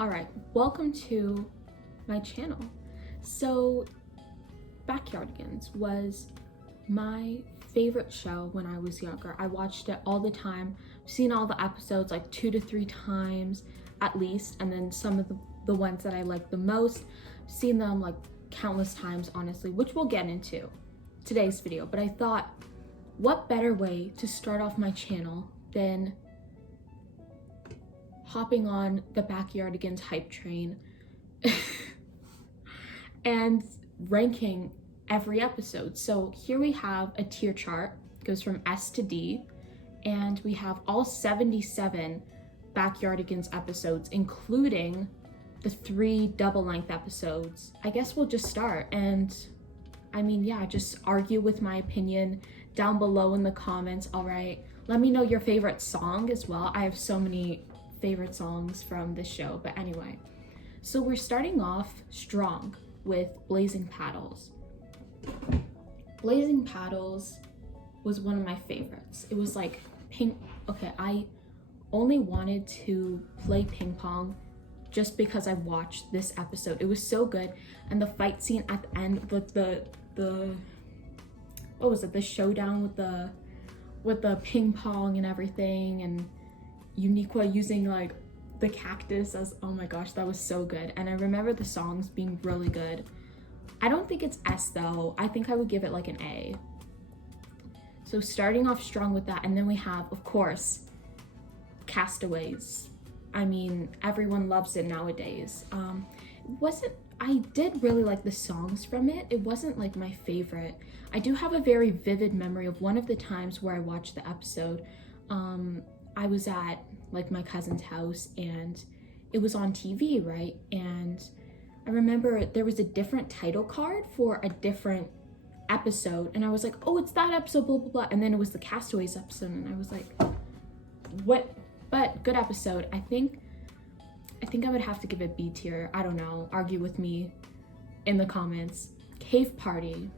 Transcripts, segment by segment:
Alright, welcome to my channel. So, Backyardigans was my favorite show when I was younger. I watched it all the time, seen all the episodes like 2 to 3 times at least, and then some of the ones that I liked the most, seen them like countless times honestly, which we'll get into today's video. But I thought, what better way to start off my channel than hopping on the Backyardigans hype train and ranking every episode. So here we have a tier chart, it goes from S to D, and we have all 77 Backyardigans episodes, including the 3 double-length episodes. I guess we'll just start, and I mean, yeah, just argue with my opinion down below in the comments. All right, let me know your favorite song as well. I have so many favorite songs from this show, but anyway, so we're starting off strong with Blazing Paddles. Blazing Paddles was one of my favorites. It was like I only wanted to play ping pong just because I watched this episode. It was so good, and the fight scene at the end with the what was it, the showdown with the ping pong and everything, and Uniqua using like the cactus as, oh my gosh, that was so good. And I remember the songs being really good. I don't think it's S though. I think I would give it like an A. So starting off strong with that, and then we have, of course, Castaways. I mean, everyone loves it nowadays. I did really like the songs from it. It wasn't like my favorite. I do have a very vivid memory of one of the times where I watched the episode. I was at like my cousin's house and it was on TV, right? And I remember there was a different title card for a different episode, and I was like, oh, it's that episode, blah, blah, blah. And then it was the Castaways episode, and I was like, what? But good episode. I think I would have to give it B tier. I don't know. Argue with me in the comments. Cave Party.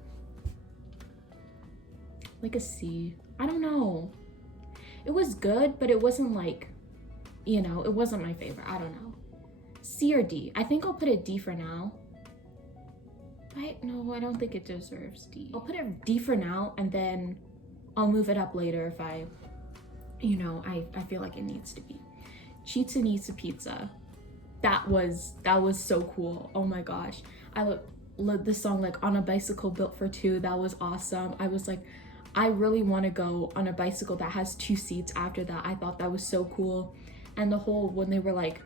Like a C. I don't know. It was good, but it wasn't like, you know, it wasn't my favorite. I don't know. C or D. I think I'll put it D for now. No, I don't think it deserves D. I'll put it D for now, and then I'll move it up later if I feel like it needs to be. Cheats and Eats a Pizza. That was so cool. Oh my gosh. I love this song, like On a Bicycle Built for Two. That was awesome. I was like, I really want to go on a bicycle that has 2 seats after that. I thought that was so cool. And the whole, when they were like,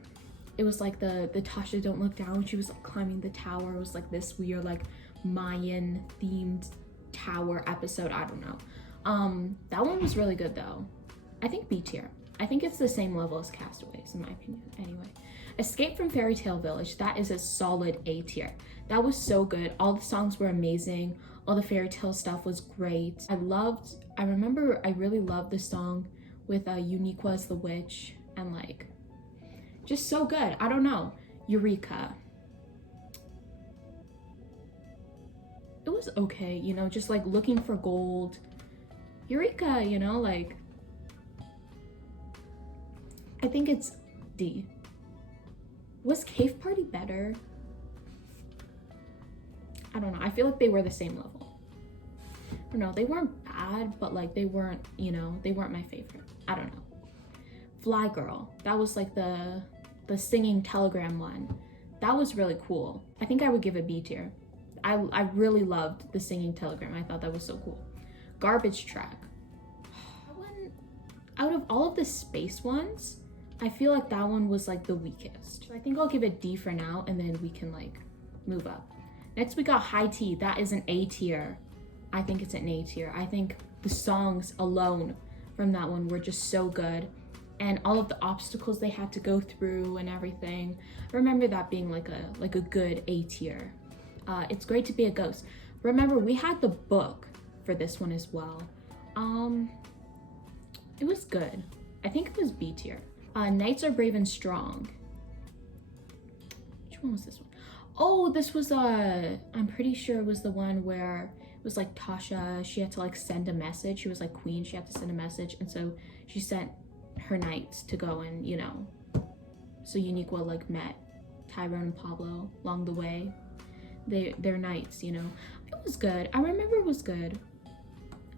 it was like the Tasha Don't Look Down, she was like climbing the tower. It was like this weird like Mayan themed tower episode. I don't know. That one was really good though. I think B tier. I think it's the same level as Castaways in my opinion. Anyway, Escape from Fairy Tale Village, that is a solid A tier. That was so good. All the songs were amazing. All the fairy tale stuff was great. I remember I really loved the song with Uniqua as the witch, and like, just so good. I don't know. Eureka. It was okay, you know, just like looking for gold. Eureka, you know, like, I think it's D. Was Cave Party better? I don't know. I feel like they were the same level. I don't know. They weren't bad, but like they weren't, you know, they weren't my favorite. I don't know. Fly Girl. That was like the singing telegram one. That was really cool. I think I would give it B tier. I really loved the singing telegram. I thought that was so cool. Garbage Truck. That one, out of all of the space ones, I feel like that one was like the weakest. So I think I'll give it D for now, and then we can like move up. Next we got High Tea. That is an A tier. I think it's an A tier. I think the songs alone from that one were just so good. And all of the obstacles they had to go through and everything. I remember that being like a good A tier. It's Great to Be a Ghost. Remember, we had the book for this one as well. It was good. I think it was B tier. Nights Are Brave and Strong. Which one was this one? Oh, this was I'm pretty sure it was the one where it was like Tasha, she had to like send a message. She was like queen, she had to send a message, and so she sent her knights to go and, you know, so Uniqua like met Tyrone and Pablo along the way. They're knights, you know. It was good. I remember it was good.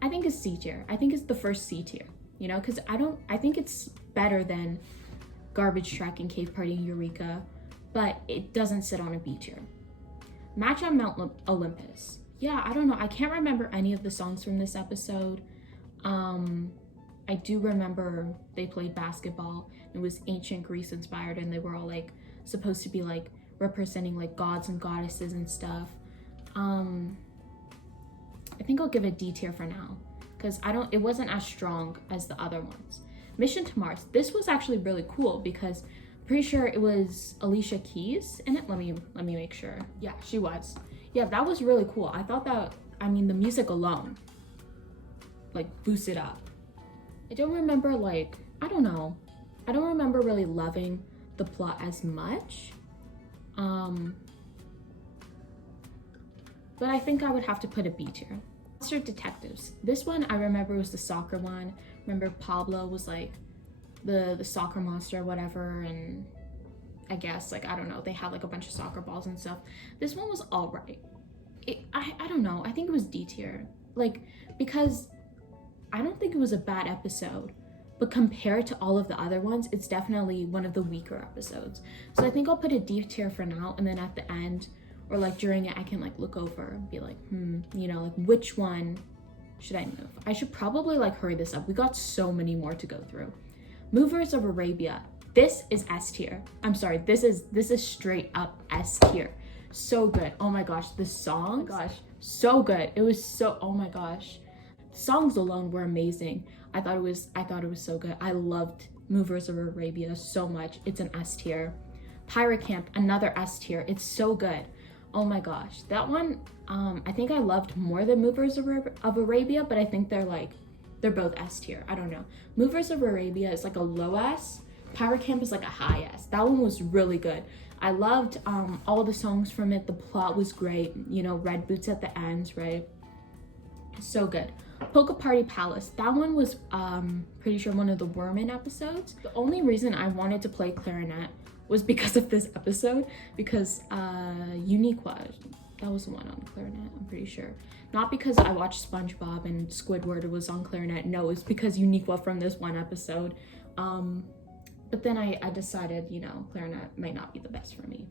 I think it's C tier. I think it's the first C tier, you know, because I think it's better than Garbage Truck and Cave Party and Eureka, but it doesn't sit on a B tier. Match on Mount Olympus. Yeah, I don't know. I can't remember any of the songs from this episode. I do remember they played basketball. It was ancient Greece inspired, and they were all like supposed to be like representing like gods and goddesses and stuff. I think I'll give it D tier for now because it wasn't as strong as the other ones. Mission to Mars. This was actually really cool because I'm pretty sure it was Alicia Keys in it. Let me make sure. Yeah, she was. Yeah, that was really cool. I thought that, I mean, the music alone like boosted up. I don't remember I don't know. I don't remember really loving the plot as much. But I think I would have to put a B tier. Monster Detectives. This one I remember was the soccer one. Remember Pablo was like the soccer monster or whatever, and I guess like I don't know, they had like a bunch of soccer balls and stuff. This one was all right. I don't know. I think it was D tier. Like because I don't think it was a bad episode, but compared to all of the other ones, it's definitely one of the weaker episodes. So I think I'll put a D tier for now, and then at the end or like during it I can like look over and be like, you know, like which one should I move? I should probably like hurry this up. We got so many more to go through. Movers of Arabia. This is S tier. I'm sorry, this is straight up S tier. So good. Oh my gosh, the songs, so good. It was so, oh my gosh. The songs alone were amazing. I thought it was so good. I loved Movers of Arabia so much. It's an S tier. Pirate Camp, another S tier. It's so good. Oh my gosh, that one I think I loved more than Movers of Arabia, but I think they're both S tier. I don't know. Movers of Arabia is like a low S. Pirate Camp is like a high S. That one was really good. I loved all the songs from it. The plot was great. You know, red boots at the end, right? So good. Polka Party Palace. That one was pretty sure one of the Wormin episodes. The only reason I wanted to play clarinet was because of this episode, because Uniqua, that was the one on clarinet, I'm pretty sure. Not because I watched SpongeBob and Squidward was on clarinet. No, it's because Uniqua from this one episode. But then I decided, you know, clarinet might not be the best for me.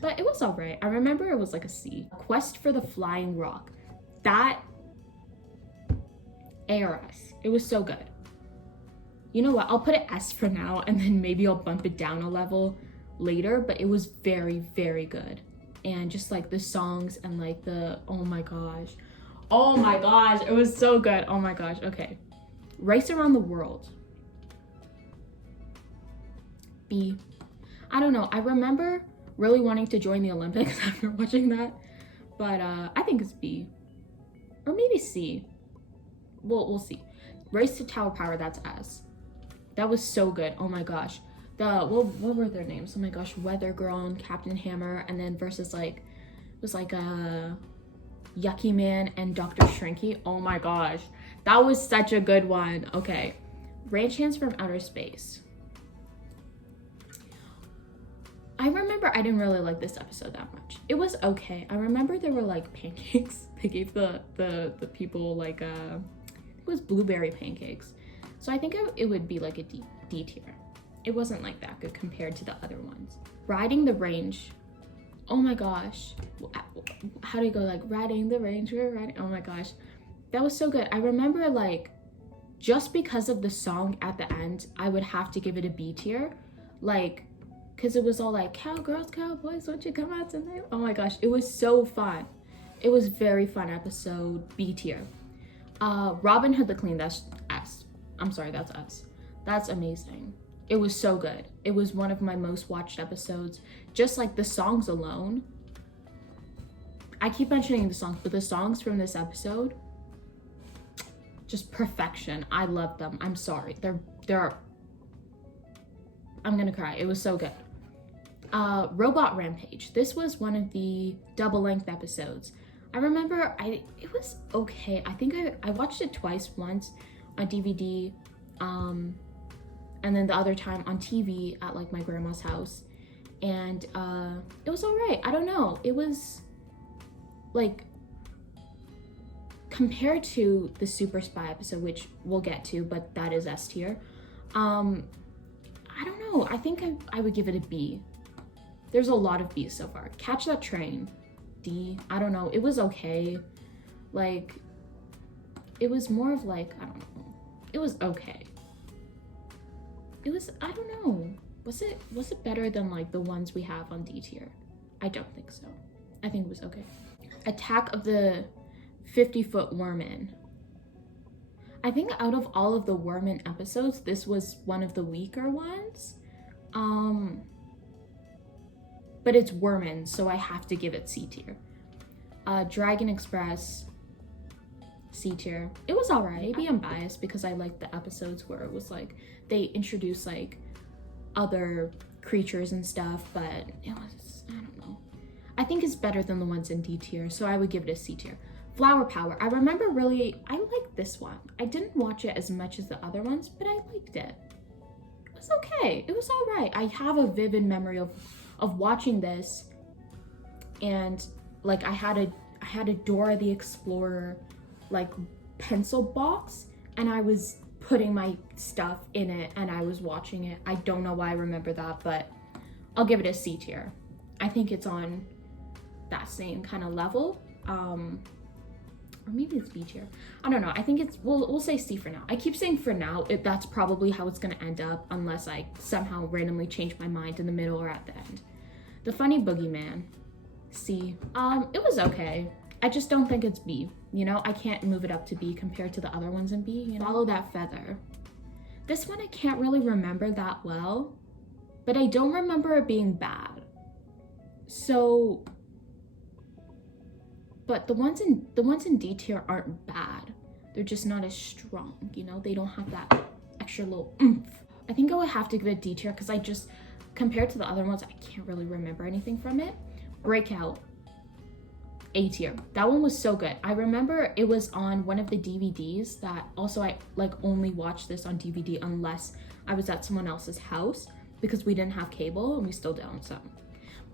But it was all right. I remember it was like a C. Quest for the Flying Rock. That ARS. It was so good. You know what? I'll put it S for now, and then maybe I'll bump it down a level later, but it was very, very good. And just like the songs and like oh my gosh, it was so good. Oh my gosh. Okay. Race Around the World. B. I don't know. I remember really wanting to join the Olympics after watching that, but I think it's B. Or maybe C. We'll see. Race to Tower Power, that's S. That was so good. Oh my gosh. What were their names? Oh my gosh, Weather Girl and Captain Hammer, and then versus like it was like Yucky Man and Dr. Shrinky. Oh my gosh. That was such a good one. Okay. Ranch Hands from Outer Space. I remember I didn't really like this episode that much. It was okay. I remember there were like pancakes. They gave the people like it was blueberry pancakes. So I think it would be like a D tier. It wasn't like that good compared to the other ones. Riding the Range. Oh my gosh. How do you go like riding the range? We're riding. Oh my gosh. That was so good. I remember like just because of the song at the end, I would have to give it a B tier. Like, cause it was all like cowgirls, cowboys, won't you come out tonight? Oh my gosh. It was so fun. It was very fun episode. B tier. Robin Hood the Clean, that's S. I'm sorry, that's S. That's amazing. It was so good. It was one of my most watched episodes. Just like the songs alone. I keep mentioning the songs, but the songs from this episode, just perfection. I love them. I'm sorry. They're I'm gonna cry. It was so good. Robot Rampage. This was one of the double length episodes. I remember it was okay. I think I watched it twice, once on DVD, and then the other time on TV at like my grandma's house. and it was all right. I don't know. It was like, compared to the Super Spy episode, which we'll get to, but that is S tier. I don't know. I think I would give it a B. There's a lot of B's so far. Catch That Train, D. I don't know. It was okay. Like, it was more of like, I don't know. It was okay. It was, I don't know. Was it better than like the ones we have on D tier? I don't think so. I think it was okay. Attack of the 50-Foot Wormin. I think out of all of the Wormin episodes, this was one of the weaker ones. But it's Wormin, so I have to give it C tier. Dragon Express, C tier. It was alright. Maybe I'm biased because I liked the episodes where it was like they introduced like other creatures and stuff, but it was, I don't know. I think it's better than the ones in D tier, so I would give it a C tier. Flower Power. I remember I liked this one. I didn't watch it as much as the other ones, but I liked it. It was okay. It was alright. I have a vivid memory of watching this, and like I had a Dora the Explorer like pencil box, and I was putting my stuff in it and I was watching it. I don't know why I remember that, but I'll give it a C tier. I think it's on that same kind of level. Or maybe it's B tier. I don't know. I think it's, we'll say C for now. I keep saying for now. That's probably how it's gonna end up unless I somehow randomly change my mind in the middle or at the end. The Funny Boogeyman, C. It was okay. I just don't think it's B. You know, I can't move it up to B compared to the other ones in B. You know? Follow That Feather. This one I can't really remember that well, but I don't remember it being bad. So, but the ones in D tier aren't bad. They're just not as strong, you know? They don't have that extra little oomph. I think I would have to give it D tier because I just, compared to the other ones, I can't really remember anything from it. Breakout, A tier. That one was so good. I remember it was on one of the DVDs that also I like only watched this on DVD unless I was at someone else's house because we didn't have cable and we still don't, so.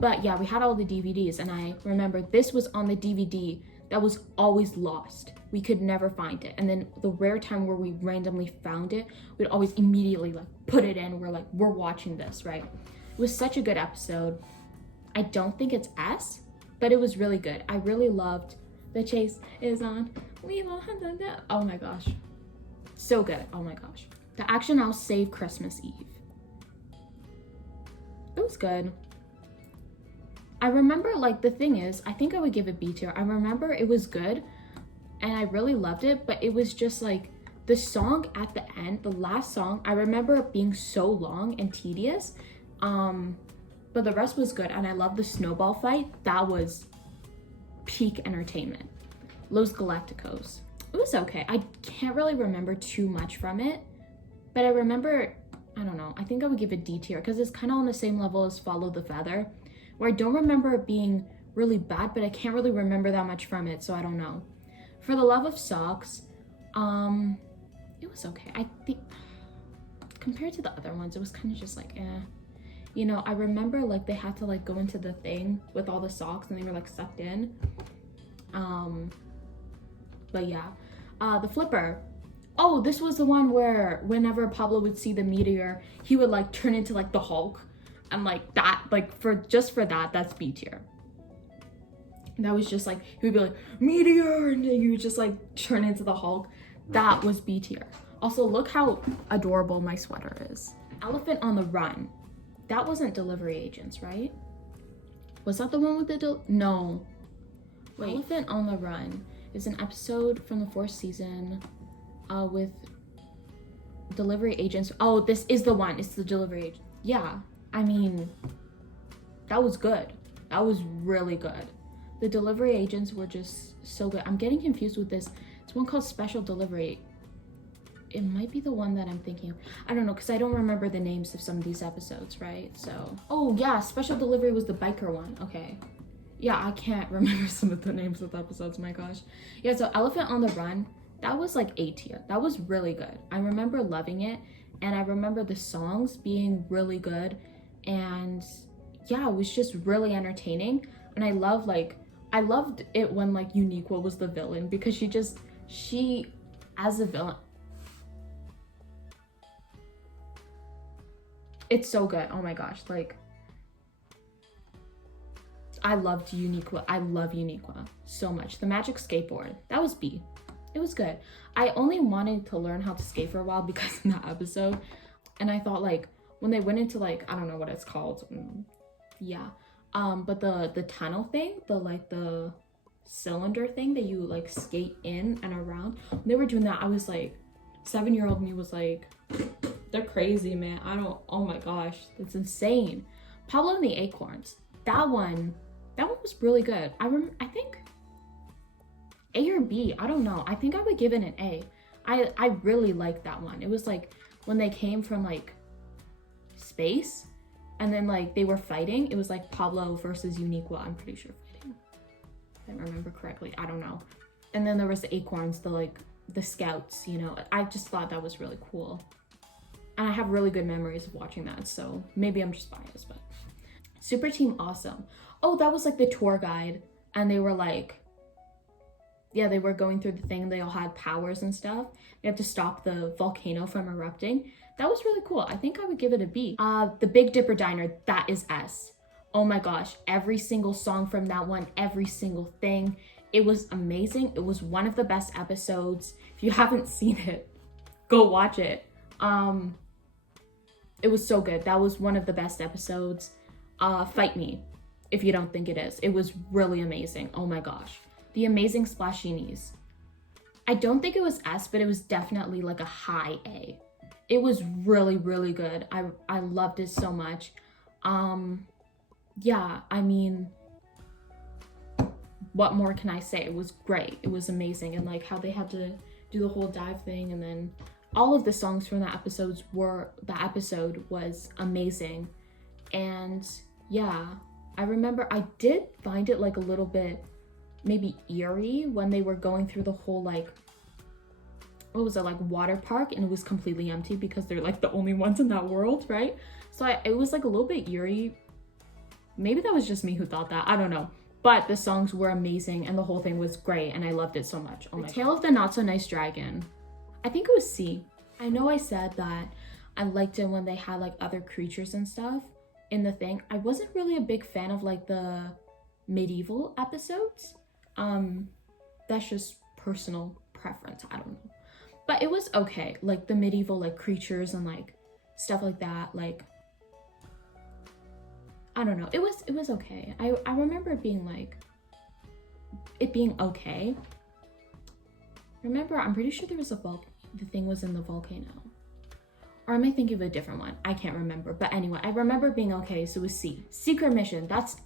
But yeah, we had all the DVDs and I remember this was on the DVD that was always lost. We could never find it. And then the rare time where we randomly found it, we'd always immediately like put it in. We're like, we're watching this, right? It was such a good episode. I don't think it's S, but it was really good. I really loved The Chase is on. We will hunt them down. Oh my gosh. So good. Oh my gosh. The Action House Save Christmas Eve. It was good. I remember, like, the thing is, I think I would give it B tier. I remember it was good and I really loved it, but it was just like the song at the end, the last song, I remember it being so long and tedious. But the rest was good and I love the snowball fight. That was peak entertainment. Los Galacticos. It was okay. I can't really remember too much from it, but I remember, I don't know, I think I would give it D tier because it's kind of on the same level as Follow the Feather, where I don't remember it being really bad, but I can't really remember that much from it, so I don't know. For the Love of Socks, it was okay. I think compared to the other ones, it was kind of just like, eh. You know, I remember like they had to like go into the thing with all the socks and they were like sucked in. But yeah, the Flipper. Oh, this was the one where whenever Pablo would see the meteor, he would like turn into like the Hulk. And like that, like for that, that's B tier. That was just like, he would be like, meteor, and then you would just like turn into the Hulk. That was B tier. Also, look how adorable my sweater is. Elephant on the Run. That wasn't Delivery Agents, right? Was that the one with the no. Wait. Elephant on the Run is an episode from the 4th season with Delivery Agents. Oh, this is the one. It's the Delivery Agent. Yeah. I mean, that was good. That was really good. The Delivery Agents were just so good. I'm getting confused with this. It's one called Special Delivery. It might be the one that I'm thinking of. I don't know, because I don't remember the names of some of these episodes, right? So, oh yeah, Special Delivery was the biker one. Okay. Yeah, I can't remember some of the names of the episodes, my gosh. Yeah, so Elephant on the Run, that was like A tier. That was really good. I remember loving it, and I remember the songs being really good. And yeah, it was just really entertaining. And I loved it when like Uniqua was the villain, because she as a villain, it's so good. Oh my gosh, like I loved Uniqua. I love Uniqua so much. The magic skateboard, that was B. It was good. I only wanted to learn how to skate for a while because of that episode. And I thought like when they went into like, I don't know what it's called. Yeah. But the tunnel thing, the cylinder thing that you like skate in and around, when they were doing that, I was like, 7-year-old me was like, they're crazy, man. Oh my gosh, it's insane. Pablo and the Acorns, that one was really good. I think A or B, I don't know. I think I would give it an A. I really liked that one. It was like when they came from like space and then like they were fighting. It was like Pablo versus Uniqua, I'm pretty sure, fighting. If I remember correctly, I don't know. And then there was the Acorns, the scouts, you know. I just thought that was really cool. And I have really good memories of watching that, so maybe I'm just biased, but. Super Team Awesome. Oh, that was like the tour guide, and they were like, yeah, they were going through the thing. They all had powers and stuff. They had to stop the volcano from erupting. That was really cool. I think I would give it a B. The Big Dipper Diner, that is S. Oh my gosh, every single song from that one, every single thing. It was amazing. It was one of the best episodes. If you haven't seen it, go watch it. It was so good. That was one of the best episodes. Fight Me, if you don't think it is. It was really amazing. Oh my gosh. The Amazing Splashinis. I don't think it was S, but it was definitely like a high A. It was really, really good. I loved it so much. Yeah, I mean, what more can I say? It was great. It was amazing. And like how they had to do the whole dive thing, and then all of the songs from that episode was amazing. And yeah, I remember I did find it like a little bit maybe eerie when they were going through the whole like, what was it, like water park, and it was completely empty because they're like the only ones in that world, right? So it was like a little bit eerie. Maybe that was just me who thought that, I don't know. But the songs were amazing and the whole thing was great and I loved it so much. Oh my God. Tale of the Not So Nice Dragon, I think it was C. I know I said that I liked it when they had like other creatures and stuff in the thing. I wasn't really a big fan of like the medieval episodes. That's just personal preference, I don't know. But it was okay, like the medieval like creatures and like stuff like that, like I don't know, it was okay. I remember it being okay. Remember, I'm pretty sure there was the thing was in the volcano. Or am I thinking of a different one? I can't remember. But anyway, I remember being okay, so it was C. Secret Mission, that's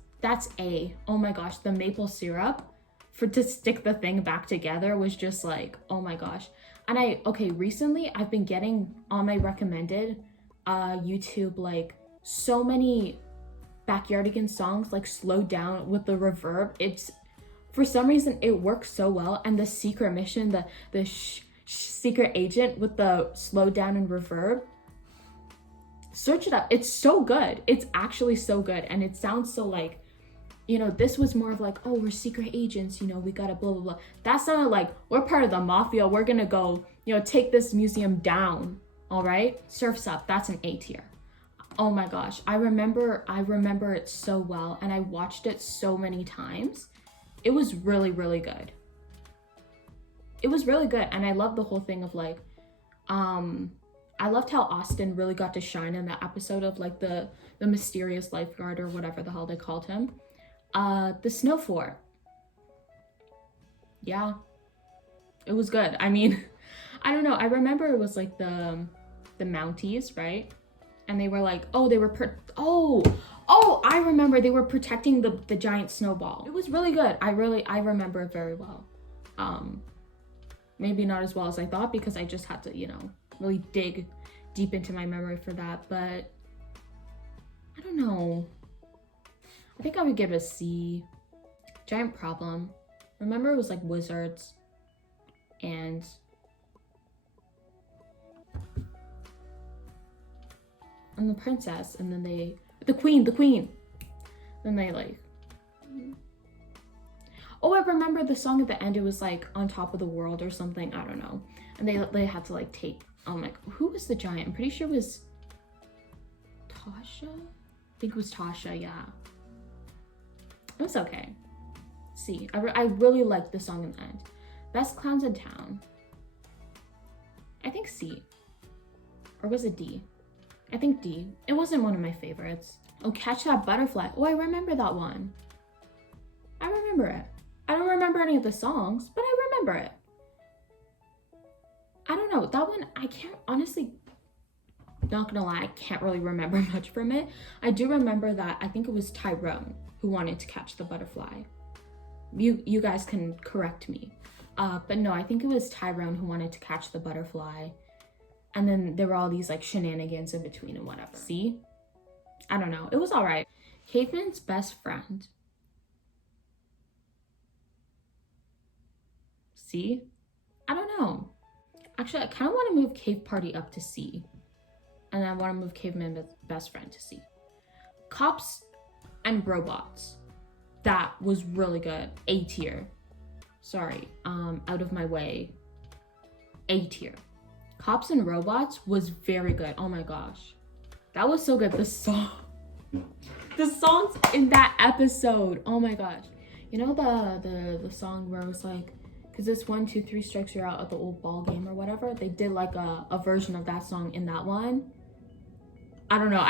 A. Oh my gosh, the maple syrup to stick the thing back together was just like, oh my gosh. And recently I've been getting on my recommended YouTube like so many Backyardigans songs like slowed down with the reverb. It's, for some reason it works so well. And the Secret Mission, the secret agent with the slowed down and reverb, search it up. It's so good. It's actually so good. And it sounds so like, you know, this was more of like, oh, we're secret agents, you know, we gotta blah, blah, blah. That sounded like, we're part of the mafia. We're gonna go, you know, take this museum down, all right? Surf's Up, that's an A tier. Oh my gosh, I remember it so well, and I watched it so many times. It was really, really good. It was really good, and I loved the whole thing of like, I loved how Austin really got to shine in that episode of like the mysterious lifeguard or whatever the hell they called him. The Snow Fort. Yeah, it was good. I mean, I don't know. I remember it was like the Mounties, right? And they were like, oh, they were I remember they were protecting the giant snowball. It was really good. I remember it very well. Maybe not as well as I thought because I just had to, you know, really dig deep into my memory for that. But I don't know. I think I would give it a C. Giant Problem. Remember it was like wizards and the princess, and then the queen. Then they like, oh, I remember the song at the end. It was like On Top of the World or something. I don't know. And they had to like take, like, who was the giant? I'm pretty sure it was Tasha. I think it was Tasha. Yeah. It was okay. C. I really liked the song in the end. Best clowns in town. I think C. Or was it D? I think D. It wasn't one of my favorites. Oh, Catch That Butterfly. Oh, I remember that one. I remember it. I don't remember any of the songs, but I remember it. I don't know. That one, I can't, honestly, not gonna lie, I can't really remember much from it. I do remember that I think it was Tyrone who wanted to catch the butterfly. You guys can correct me. But no, I think it was Tyrone who wanted to catch the butterfly. And then there were all these like shenanigans in between and whatever. See? I don't know. It was all right. Caveman's best friend. C? I don't know. Actually, I kind of want to move Cave Party up to C. And I want to move Caveman's best friend to C. Cops and Robots. That was really good. A tier. Sorry, out of my way. A tier. Cops and Robots was very good. Oh my gosh. That was so good. The songs in that episode. Oh my gosh. You know the song where it was like, because it's 1, 2, 3 strikes you're out at the old ball game or whatever. They did like a version of that song in that one. I don't know.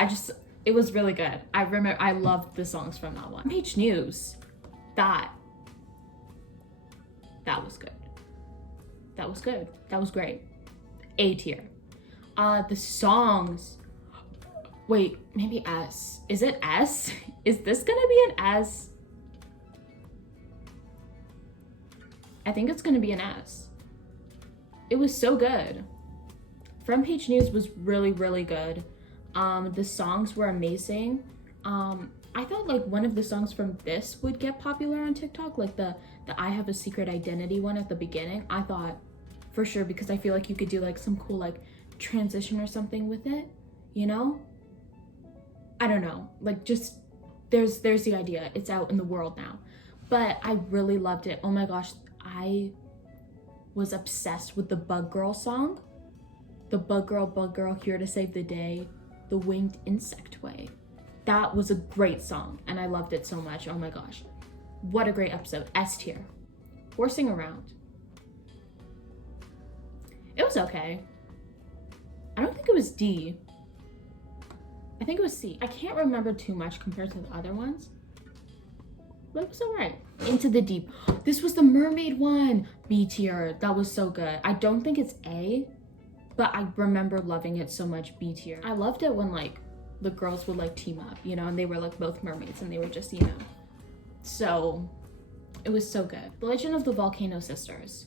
It was really good. I remember I loved the songs from that one. Page News. That was good. That was good. That was great. A tier. The songs. Wait, maybe S. Is it S? Is this gonna be an S? I think it's gonna be an S. It was so good. Front Page News was really, really good. The songs were amazing. I thought like one of the songs from this would get popular on TikTok, like the I Have a Secret Identity one at the beginning. I thought for sure, because I feel like you could do like some cool like transition or something with it, you know? I don't know, like just there's the idea. It's out in the world now. But I really loved it. Oh my gosh, I was obsessed with the Bug Girl song. The Bug Girl, here to save the day. The Winged Insect Way. That was a great song and I loved it so much. Oh my gosh. What a great episode. S tier. Horsing Around. It was okay. I don't think it was D. I think it was C. I can't remember too much compared to the other ones, but it was all right. Into the Deep. This was the mermaid one. B tier. That was so good. I don't think it's A, but I remember loving it so much. B tier. I loved it when like the girls would like team up, you know, and they were like both mermaids and they were just, you know, so it was so good. The Legend of the Volcano Sisters.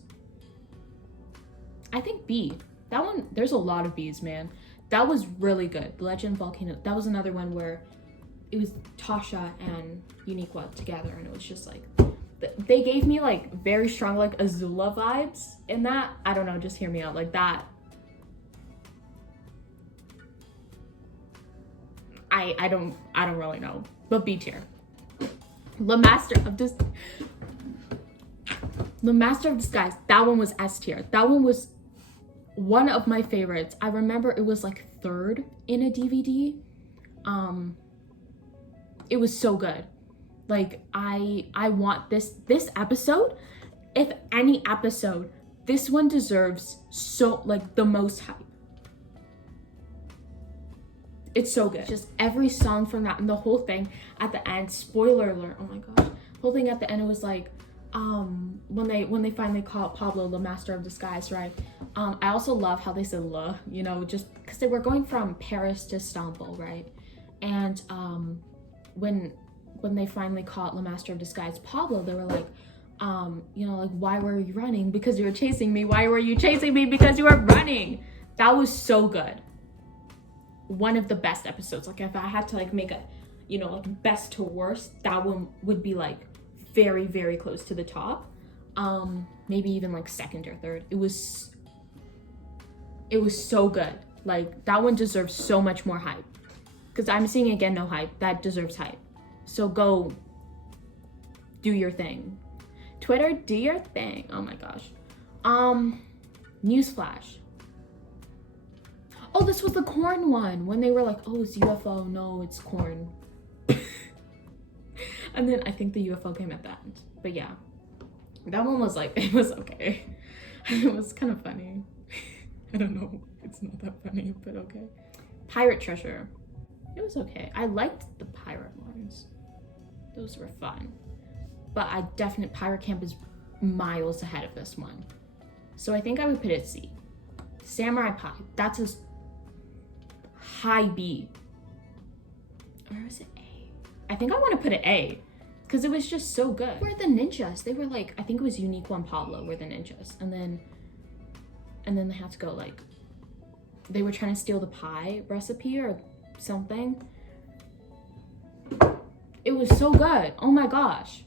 I think B. That one, there's a lot of B's, man. That was really good. The Legend of Volcano, that was another one where it was Tasha and Uniqua together and it was just like, they gave me like very strong like Azula vibes in that. I don't know, just hear me out, like that. I don't really know, but B tier. The Master of Disguise. That one was S tier. That one was one of my favorites. I remember it was like 3rd in a DVD. It was so good. Like I want this episode. If any episode, this one deserves so like the most hype. It's so good. Just every song from that and the whole thing at the end, spoiler alert, oh my gosh. The whole thing at the end, it was like, when they finally caught Pablo, the Master of Disguise, right? I also love how they said "la," you know, just because they were going from Paris to Istanbul, right? And when they finally caught the Master of Disguise, Pablo, they were like, you know, like, why were you running? Because you were chasing me. Why were you chasing me? Because you were running. That was so good. One of the best episodes. Like if I had to like make a, you know, like best to worst, that one would be like very, very close to the top. Maybe even like 2nd or 3rd. It was so good. Like that one deserves so much more hype. Because I'm seeing again no hype. That deserves hype. So go do your thing. Twitter, do your thing. Oh my gosh. Newsflash. Oh, this was the corn one when they were like, oh, it's UFO. No, it's corn. And then I think the UFO came at the end. But yeah, that one was like, it was okay. It was kind of funny. I don't know. It's not that funny, but okay. Pirate treasure. It was okay. I liked the pirate ones. Those were fun. But Pirate Camp is miles ahead of this one. So I think I would put it C. Samurai Pie. That's a high B. Or was it A? I think I want to put it A. Because it was just so good. Where are the ninjas? They were like, I think it was Uniqlo and Pablo were the ninjas. And then they had to go like, they were trying to steal the pie recipe or something. It was so good. Oh my gosh.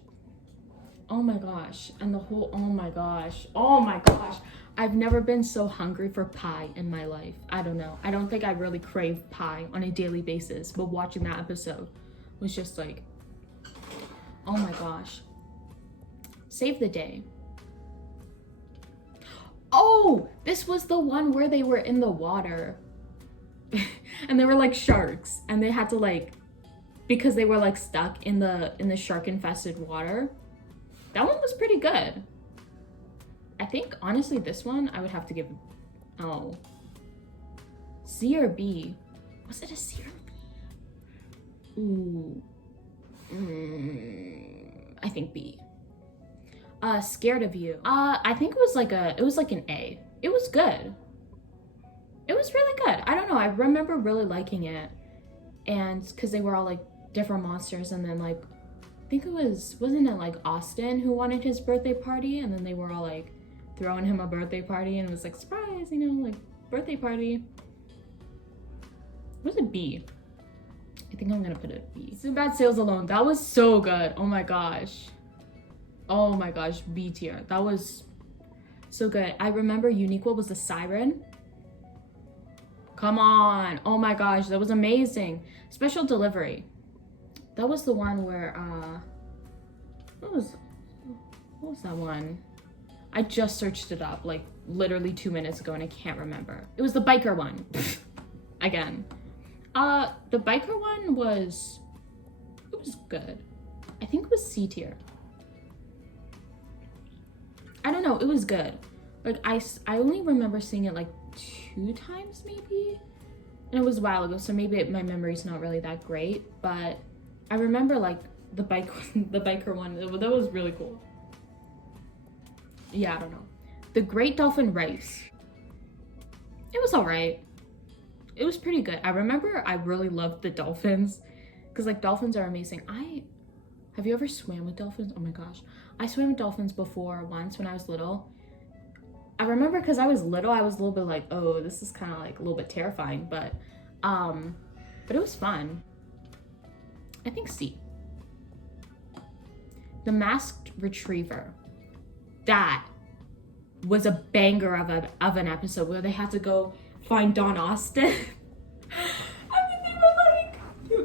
Oh my gosh. And the whole, oh my gosh. Oh my gosh. I've never been so hungry for pie in my life. I don't know. I don't think I really crave pie on a daily basis, but watching that episode was just like, oh my gosh. Save the day. Oh, this was the one where they were in the water and they were like sharks and they had to like, because they were like stuck in the shark infested water. That one was pretty good. I think honestly this one I would have to give, oh, C or B. Was it a C or B? Ooh. I think B. Scared of You. I think it was like an A. It was good. It was really good. I don't know. I remember really liking it, and because they were all like different monsters, and then like I think wasn't it like Austin who wanted his birthday party, and then they were all like throwing him a birthday party, and it was like surprise, you know, like birthday party. Was it B? I think I'm gonna put it B. Sinbad Sails Alone. That was so good. Oh my gosh. Oh my gosh, B tier. That was so good. I remember Uniqlo was the siren. Come on. Oh my gosh, that was amazing. Special Delivery. That was the one where, what was that one? I just searched it up like literally 2 minutes ago and I can't remember. It was the biker one. Again. The biker one was good. I think it was C tier. I don't know, it was good. Like I only remember seeing it like 2 times maybe, and it was a while ago, so maybe my memory's not really that great, but I remember like the biker one, that was really cool. Yeah, I don't know. The Great Dolphin Race. It was all right. It was pretty good. I remember I really loved the dolphins because like dolphins are amazing. Have you ever swam with dolphins? Oh my gosh. I swam with dolphins before once when I was little. I remember because I was little, I was a little bit like, oh, this is kind of like a little bit terrifying, but it was fun. I think C. The Masked Retriever. That was a banger of an episode where they had to go find Don Austin. And then they were like,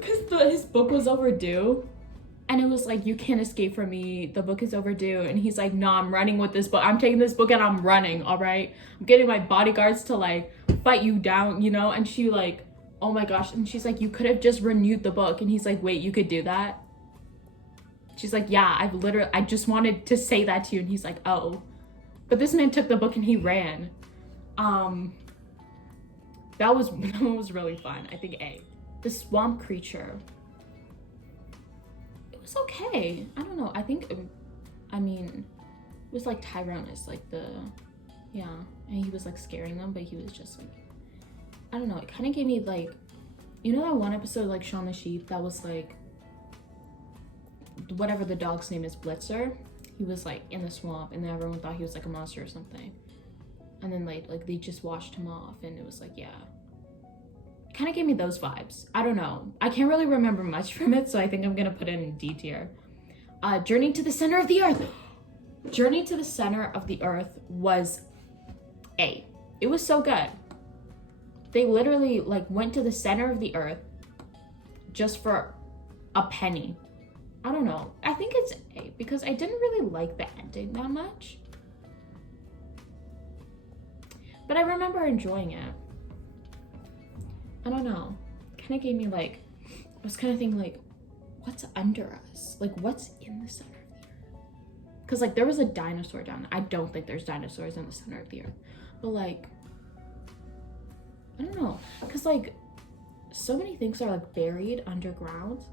because his book was overdue. And it was like, you can't escape from me. The book is overdue. And he's like, no, I'm running with this book. I'm taking this book and I'm running, all right? I'm getting my bodyguards to like fight you down, you know? And she like, oh my gosh. And she's like, you could have just renewed the book. And he's like, wait, you could do that? She's like, yeah, I just wanted to say that to you. And he's like, oh. But this man took the book and he ran. That one was really fun. I think A. The Swamp Creature. It was okay. I don't know. I think, it was like Tyrannus, like yeah. And he was like scaring them, but he was just like, I don't know. It kind of gave me like, you know that one episode like Shaun the Sheep that was like, whatever the dog's name is, Blitzer. He was like in the swamp and then everyone thought he was like a monster or something. And then like they just washed him off and it was like, yeah. It kind of gave me those vibes. I don't know. I can't really remember much from it, so I think I'm gonna put it in D tier. Journey to the Center of the Earth. Journey to the Center of the Earth was A. It was so good. They literally like went to the center of the earth just for a penny. I don't know. I think it's A because I didn't really like the ending that much. But I remember enjoying it. I don't know. Kind of gave me like, I was kind of thinking like, what's under us? Like, what's in the center of the earth? Because like there was a dinosaur down there. I don't think there's dinosaurs in the center of the earth. But like, I don't know. Because like, so many things are like buried underground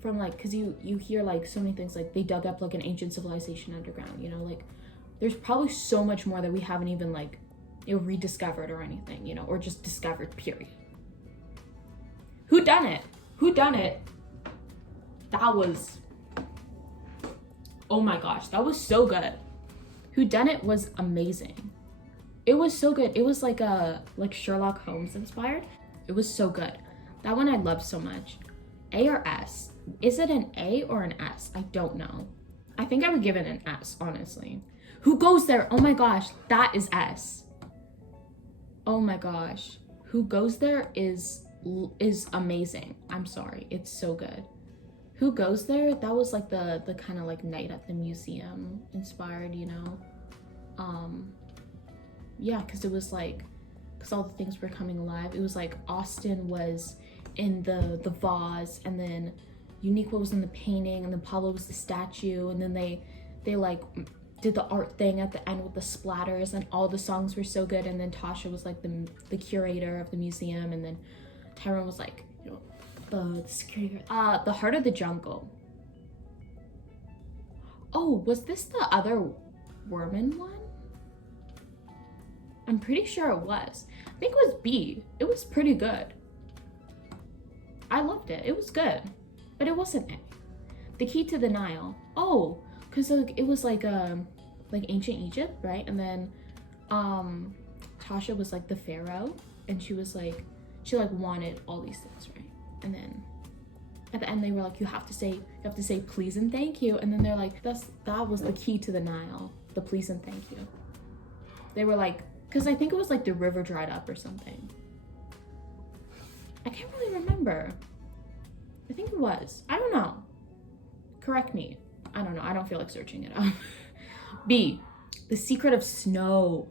from like, because you hear like so many things like they dug up like an ancient civilization underground, you know, like there's probably so much more that we haven't even like, you know, rediscovered or anything, you know, or just discovered, period. Who done it? Who done it? That was, oh my gosh, that was so good. Who done it was amazing. It was so good. It was like Sherlock Holmes inspired. It was so good. That one I loved so much. A or S? Is it an A or an S? I don't know. I think I would give it an S, honestly. Who goes there? Oh my gosh, that is S. Oh my gosh. Who goes there is amazing. I'm sorry. It's so good. Who goes there? That was like the kind of like night at the museum inspired, you know? Yeah, because it was like, because all the things were coming alive. It was like Austin was in the vase, and then Uniqua was in the painting, and then Pablo was the statue, and then they like did the art thing at the end with the splatters, and all the songs were so good. And then Tasha was like the curator of the museum, and then Tyrone was like, you know, the security. The Heart of the Jungle. Oh, was this the other Worman one? I'm pretty sure it was. I think it was B. It was pretty good. I loved it. It was good, but it wasn't A. The Key to the Nile. Oh, because like, it was like ancient Egypt, right? And then Tasha was like the pharaoh, and she was like, she like wanted all these things, right? And then at the end they were like, you have to say please and thank you. And then they're like, that was the key to the Nile, the please and thank you. They were like, because I think it was like the river dried up or something. I can't really remember. I think it was. I don't know. Correct me. I don't know. I don't feel like searching it up. B, The Secret of Snow.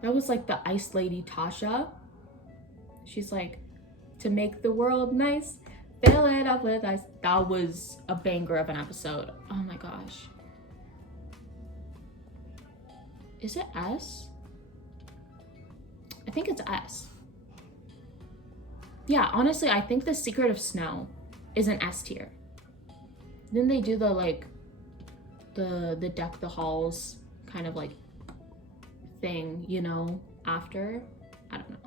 That was like the ice lady Tasha. She's like, to make the world nice, fill it up with ice. That was a banger of an episode. Oh my gosh. Is it S? I think it's S. Yeah, honestly, I think The Secret of Snow is an S tier. Then they do the like the deck the halls kind of like thing, you know, after. I don't know.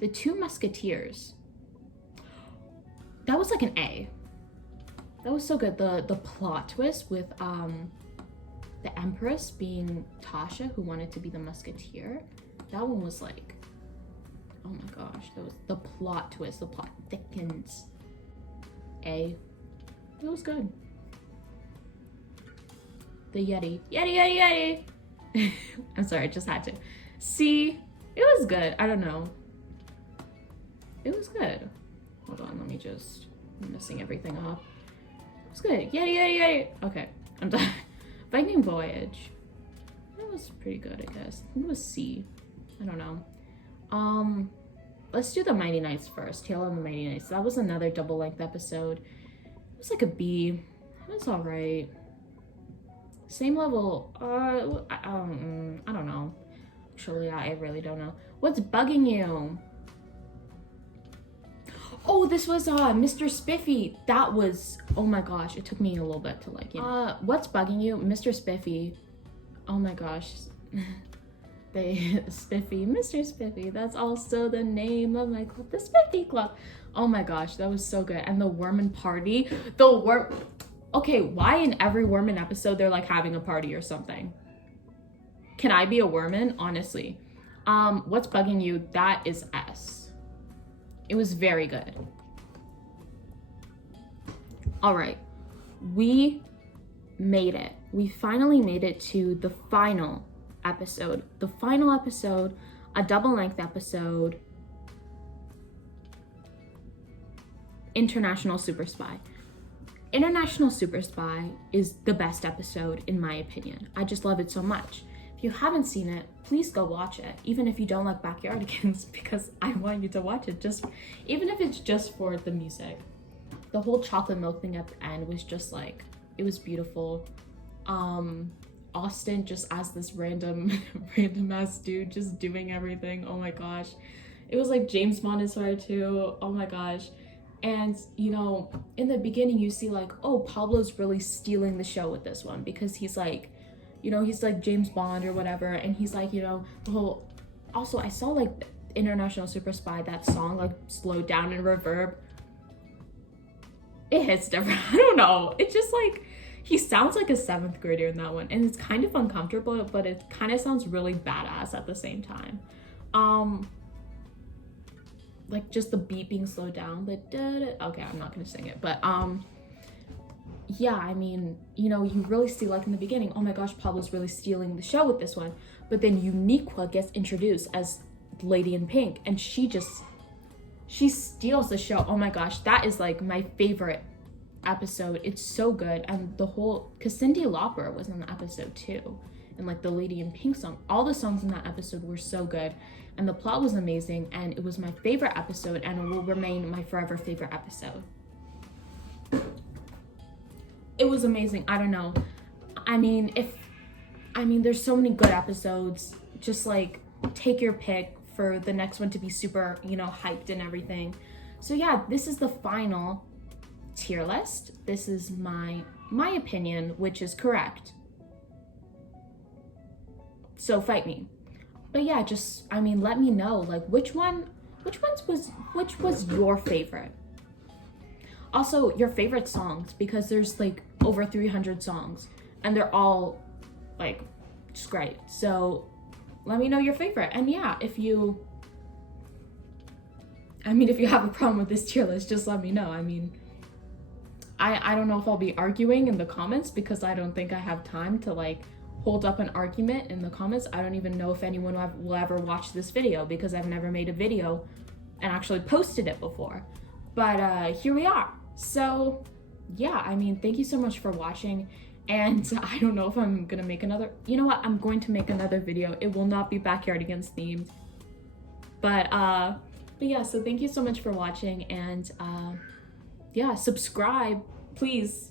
The Two Musketeers. That was like an A. That was so good. The plot twist with the Empress being Tasha, who wanted to be the musketeer. That one was like, oh my gosh, that was the plot twist. The plot thickens. A. It was good. The Yeti. Yeti. I'm sorry, I just had to. C. It was good. I don't know. It was good. Hold on, let me just, I'm messing everything up. It was good. Yeti. Okay, I'm done. Viking Voyage. That was pretty good, I guess. I think it was C. I don't know. Let's do the Mighty Knights first. Tale of the Mighty Knights. That was another double length episode. It was like a B. It was all right. Same level. I don't know. Actually, I really don't know. What's bugging you? Oh, this was Mr. Spiffy. That was, oh my gosh, it took me a little bit to like, you know. What's bugging you? Mr. Spiffy. Oh my gosh. Spiffy, Mr. Spiffy. That's also the name of my club, the Spiffy Club. Oh my gosh, that was so good. And the Worman party. Okay, why in every Worman episode they're like having a party or something? Can I be a Worman? Honestly. What's bugging you? That is S. It was very good. All right, we made it. We finally made it to the final episode. The final episode, a double length episode International Super Spy. International Super Spy is the best episode in my opinion. I just love it so much. If you haven't seen it, please go watch it, even if you don't like Backyardigans, because I want you to watch it, just even if it's just for the music. The whole chocolate milk thing at the end was just like, it was beautiful. Austin just as this random ass dude just doing everything. Oh my gosh. It was like James Bond inspired too. Oh my gosh. And you know, in the beginning you see like, oh, Pablo's really stealing the show with this one, because he's like, you know, he's like James Bond or whatever, and he's like, you know, the whole, also I saw like International Super Spy, that song like slowed down in reverb. It hits different. I don't know, it's just like, he sounds like a 7th grader in that one, and it's kind of uncomfortable, but it kind of sounds really badass at the same time. Like just the beat being slowed down, the okay, I'm not gonna sing it, but yeah, I mean, you know, you really see like in the beginning, oh my gosh, Pablo's really stealing the show with this one, but then Uniqua gets introduced as Lady in Pink, and she steals the show. Oh my gosh, that is like my favorite episode. It's so good. And the whole, because Cyndi Lauper was in the episode too, and like the Lady in Pink song, all the songs in that episode were so good, and the plot was amazing, and it was my favorite episode, and it will remain my forever favorite episode. It was amazing. I don't know, I mean, there's so many good episodes. Just like take your pick for the next one to be super, you know, hyped and everything. So yeah, this is the final tier list. This is my opinion, which is correct, so fight me. But yeah, just, I mean, let me know like which was your favorite. Also your favorite songs, because there's like over 300 songs and they're all like just great. So let me know your favorite. And yeah, if you have a problem with this tier list, just let me know. I mean, I don't know if I'll be arguing in the comments, because I don't think I have time to like hold up an argument in the comments. I don't even know if anyone will ever watch this video, because I've never made a video and actually posted it before. But here we are. So yeah, I mean, thank you so much for watching. And I don't know if I'm gonna make another, you know what, I'm going to make another video. It will not be Backyardigans themed. But yeah, so thank you so much for watching, and yeah, subscribe, please.